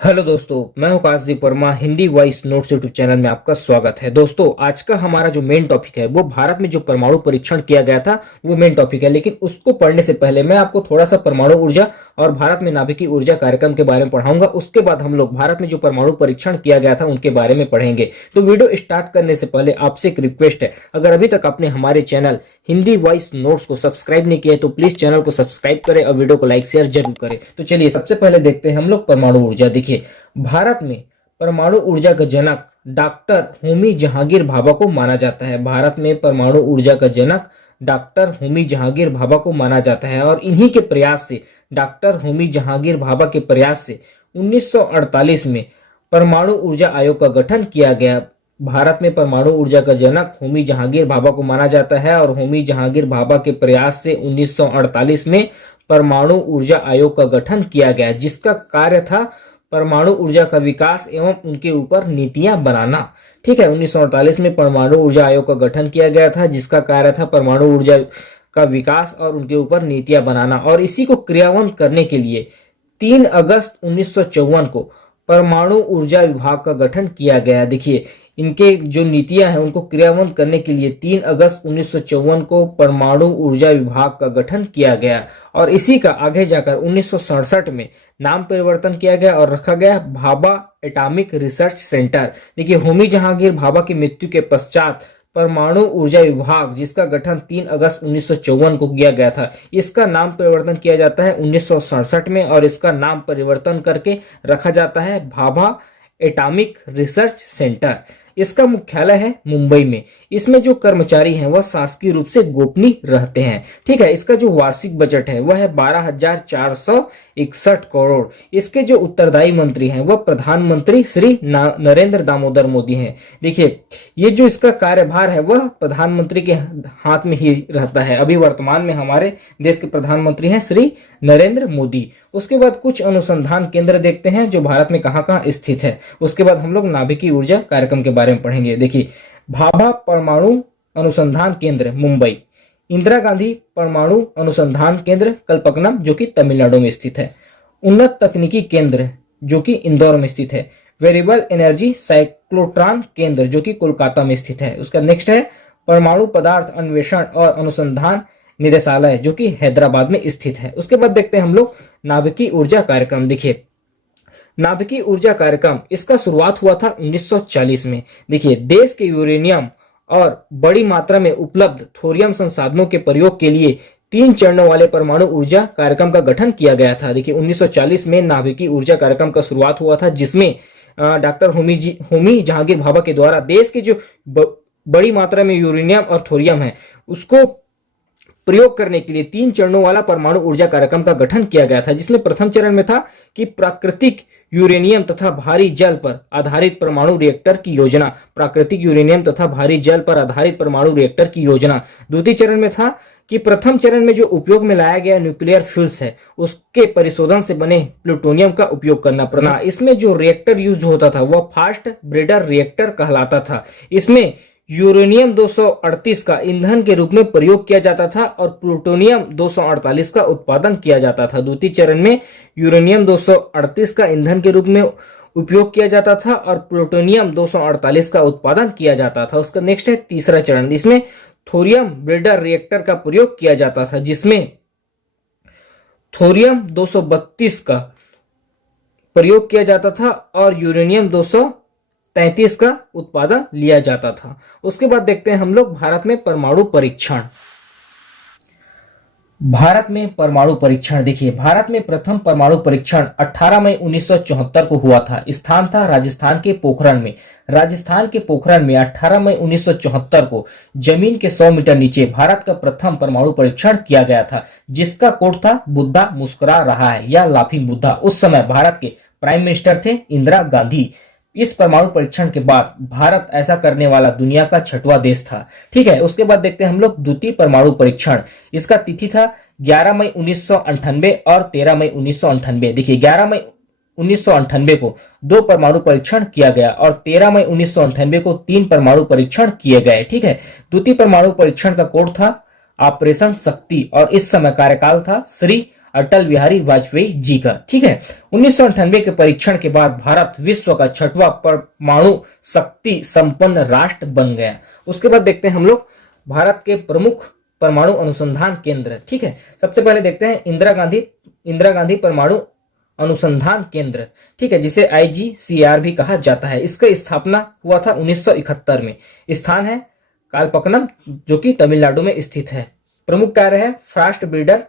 Hello दोस्तों, मैं हूं Kashdeep Verma. Hindi voice notes YouTube channel में आपका स्वागत है। दोस्तों, आज का हमारा जो मेन टॉपिक है वो भारत में जो परमाणु परीक्षण किया गया था वो मेन टॉपिक है। लेकिन उसको पढ़ने से पहले मैं आपको थोड़ा सा परमाणु ऊर्जा और भारत में नाभिकीय ऊर्जा कार्यक्रम के बारे में पढ़ाऊंगा। उसके बाद हम लोग भारत में जो परमाणु परीक्षण किया गया था उनके बारे में पढ़ेंगे। तो वीडियो स्टार्ट करने से पहले आपसे एक रिक्वेस्ट है, अगर अभी तक आपने हमारे चैनल हिंदी वॉइस नोट्स को सब्सक्राइब नहीं किया है तो प्लीज चैनल को सब्सक्राइब करें और वीडियो को लाइक शेयर जरूर करें। तो चलिए सबसे पहले देखते हैं हम लोग परमाणु ऊर्जा। देखिए, भारत में परमाणु ऊर्जा का जनक डॉक्टर होमी जहांगीर भाभा को माना जाता है। भारत में परमाणु ऊर्जा का जनक डॉक्टर होमी जहांगीर भाभा को माना जाता है और इन्हीं के प्रयास से, डॉक्टर होमी जहांगीर भाभा के प्रयास से 1948 में परमाणु ऊर्जा आयोग का गठन किया गया। भारत में परमाणु ऊर्जा का जनक होमी जहांगीर भाभा को माना जाता है और होमी जहांगीर भाभा के प्रयास से 1948 में परमाणु ऊर्जा आयोग का गठन किया गया, जिसका कार्य था परमाणु ऊर्जा का विकास एवं उनके ऊपर नीतियां बनाना। ठीक है, 1948 में परमाणु ऊर्जा आयोग का गठन किया गया था, जिसका कार्य था परमाणु ऊर्जा का विकास और उनके ऊपर नीतियां बनाना। और इसी को क्रियान्वित करने के लिए 3 अगस्त 1954 को परमाणु ऊर्जा विभाग का गठन किया गया। देखिए, इनके जो नीतियां हैं उनको क्रियान्वित करने के लिए 3 अगस्त 1954 को परमाणु ऊर्जा विभाग का गठन किया गया और इसी का आगे जाकर 1967 में नाम परिवर्तन किया गया और रखा गया भाभा एटॉमिक रिसर्च सेंटर। देखिए, होमी जहांगीर भाभा की मृत्यु के पश्चात परमाणु ऊर्जा विभाग, जिसका गठन 3 अगस्त 1954 को किया गया था, इसका नाम परिवर्तन किया जाता है 1967 में और इसका नाम परिवर्तन करके रखा जाता है भाभा एटॉमिक रिसर्च सेंटर। इसका मुख्यालय है मुंबई में। इसमें जो कर्मचारी हैं वह शासकीय रूप से गोपनीय रहते हैं। ठीक है, इसका जो वार्षिक बजट है वह है 12,461 करोड़। इसके जो उत्तरदायी मंत्री हैं वह प्रधानमंत्री श्री नरेंद्र दामोदर मोदी हैं। देखिए, ये जो इसका कार्यभार है वह प्रधानमंत्री के हाथ में ही रहता है। अभी वर्तमान में हमारे देश के प्रधानमंत्री हैं श्री नरेंद्र मोदी। उसके बाद कुछ अनुसंधान केंद्र देखते हैं जो भारत में कहां कहां स्थित है। उसके बाद हम लोग नाभिकीय ऊर्जा कार्यक्रम के बारे में पढ़ेंगे। देखिए, भाभा परमाणु अनुसंधान केंद्र मुंबई, इंदिरा गांधी परमाणु अनुसंधान केंद्र कलपक्कनम जो कि तमिलनाडु में स्थित है, उन्नत तकनीकी केंद्र जो कि इंदौर में स्थित है, वेरिएबल एनर्जी साइक्लोट्रॉन केंद्र जो कि कोलकाता में स्थित है। उसका नेक्स्ट है परमाणु पदार्थ अन्वेषण और अनुसंधान निदेशालय जो कि हैदराबाद में स्थित है। उसके बाद देखते हैं हम लोग नाभिकीय ऊर्जा कार्यक्रम। देखिए, नाभिकीय ऊर्जा कार्यक्रम इसका शुरुआत हुआ था 1940 में। देखिए, देश के यूरेनियम और बड़ी मात्रा में उपलब्ध थोरियम संसाधनों के प्रयोग के लिए 3 चरणों वाले परमाणु ऊर्जा कार्यक्रम का गठन किया गया था। देखिए, 1940 में नाभिकीय ऊर्जा कार्यक्रम का शुरुआत हुआ था, जिसमें डॉक्टर होमी जहांगीर भाभा के द्वारा देश के जो बड़ी मात्रा में यूरेनियम और थोरियम है उसको प्रयोग करने के लिए 3 चरणों वाला परमाणु ऊर्जा कार्यक्रम का गठन किया गया था, जिसमें प्रथम चरण में था कि प्राकृतिक यूरेनियम तथा भारी जल पर आधारित परमाणु रिएक्टर की योजना। प्राकृतिक यूरेनियम तथा भारी जल पर आधारित परमाणु रिएक्टर की योजना। द्वितीय चरण में था कि प्रथम चरण में जो उपयोग में लाया गया न्यूक्लियर फ्यूल्स है उसके परिशोधन से बने प्लूटोनियम का उपयोग करना पड़ा। इसमें जो रिएक्टर यूज होता था वह फास्ट ब्रेडर रिएक्टर कहलाता था। इसमें यूरेनियम 238 का ईंधन के रूप में प्रयोग किया जाता था और प्लूटोनियम 248 का उत्पादन किया जाता था। द्वितीय चरण में यूरेनियम 238 का ईंधन के रूप में उपयोग किया जाता था और प्लूटोनियम 248 का उत्पादन किया जाता था। उसका नेक्स्ट है तीसरा चरण, इसमें थोरियम ब्रेडर रिएक्टर का प्रयोग किया जाता था, जिसमें थोरियम 232 का प्रयोग किया जाता था और यूरेनियम 233 का उत्पादन लिया जाता था। उसके बाद देखते हैं हम लोग भारत में परमाणु परीक्षण। भारत में परमाणु परीक्षण। देखिए, भारत में प्रथम परमाणु परीक्षण 18 मई 1974 को हुआ था। स्थान था राजस्थान के पोखरण में। राजस्थान के पोखरण में 18 मई 1974 को जमीन के 100 मीटर नीचे भारत का प्रथम परमाणु परीक्षण किया गया था, जिसका कोड था बुद्धा मुस्कुरा रहा है या लाफिंग बुद्धा। उस समय भारत के प्राइम मिनिस्टर थे इंदिरा गांधी। इस परमाणु परीक्षण के बाद भारत ऐसा करने वाला दुनिया का 6वां देश था। ठीक है, उसके बाद देखते हैं हम लोग द्वितीय परमाणु परीक्षण। इसका तिथि था 11 मई 1998 और 13 मई 1998। देखिए, 11 मई 1998 को 2 परमाणु परीक्षण किया गया और 13 मई 1998 को 3 परमाणु परीक्षण किए गए। ठीक है, द्वितीय परमाणु परीक्षण का कोड था ऑपरेशन शक्ति और इस समय कार्यकाल था श्री अटल बिहारी वाजपेयी जी का। ठीक है, 1998 के परीक्षण के बाद भारत विश्व का 6वां परमाणु शक्ति संपन्न राष्ट्र बन गया। उसके बाद देखते हैं हम लोग भारत के प्रमुख परमाणु अनुसंधान केंद्र। ठीक है, सबसे पहले देखते हैं इंदिरा गांधी परमाणु अनुसंधान केंद्र। ठीक है, जिसे IGCR भी कहा जाता है। इसका स्थापना हुआ था 1971 में। स्थान है कालपक्कनम, जो कि तमिलनाडु में स्थित है। प्रमुख कार्य है फास्ट ब्रीडर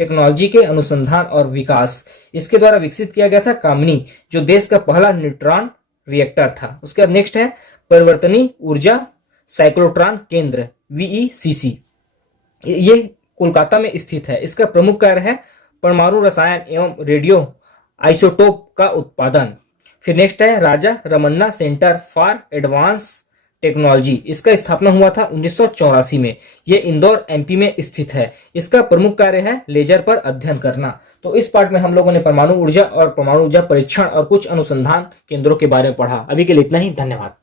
टेक्नोलॉजी के अनुसंधान और विकास। इसके द्वारा विकसित किया गया था कामिनी, जो देश का पहला न्यूट्रॉन रिएक्टर था। उसके बाद नेक्स्ट है परिवर्तनीय ऊर्जा साइक्लोट्रॉन केंद्र VECC, ये कोलकाता में स्थित है। इसका प्रमुख कार्य है परमाणु रसायन एवं रेडियो आइसोटोप का उत्पादन। फिर नेक्स्ट है Raja Ramanna centre for advance technology. इसका स्थापना हुआ था 1984 में। यह इंदौर MP में स्थित है। इसका प्रमुख कार्य है लेजर पर अध्ययन करना। तो इस पार्ट में हम लोगों ने परमाणु ऊर्जा और परमाणु ऊर्जा परीक्षण और कुछ अनुसंधान केंद्रों के बारे में पढ़ा। अभी के लिए इतना ही, धन्यवाद।